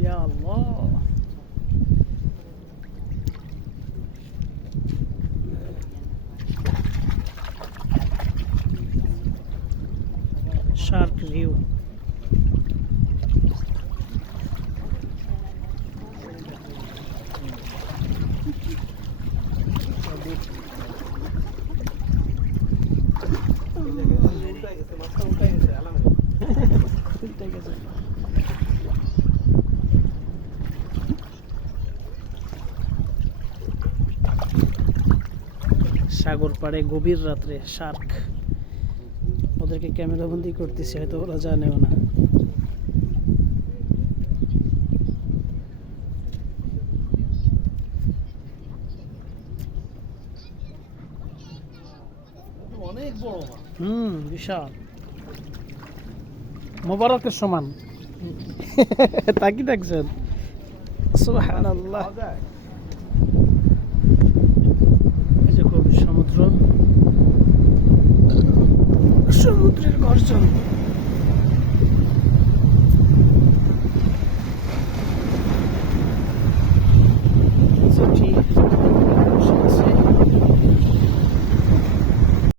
ইয়া আল্লাহ, Shark view. সাগর পাড়ে গভীর রাত্রে শার্ক, ওদেরকে ক্যামেরা বন্দি করতেছে, হয়তো ওরা জানেও না। অনেক বড় মাছ। বিশাল, মোবারকের সমান। তাকি দেখছেন? সুবহানাল্লাহ। এই যে গভীর সমুদ্র, সমুদ্রের গর্জন।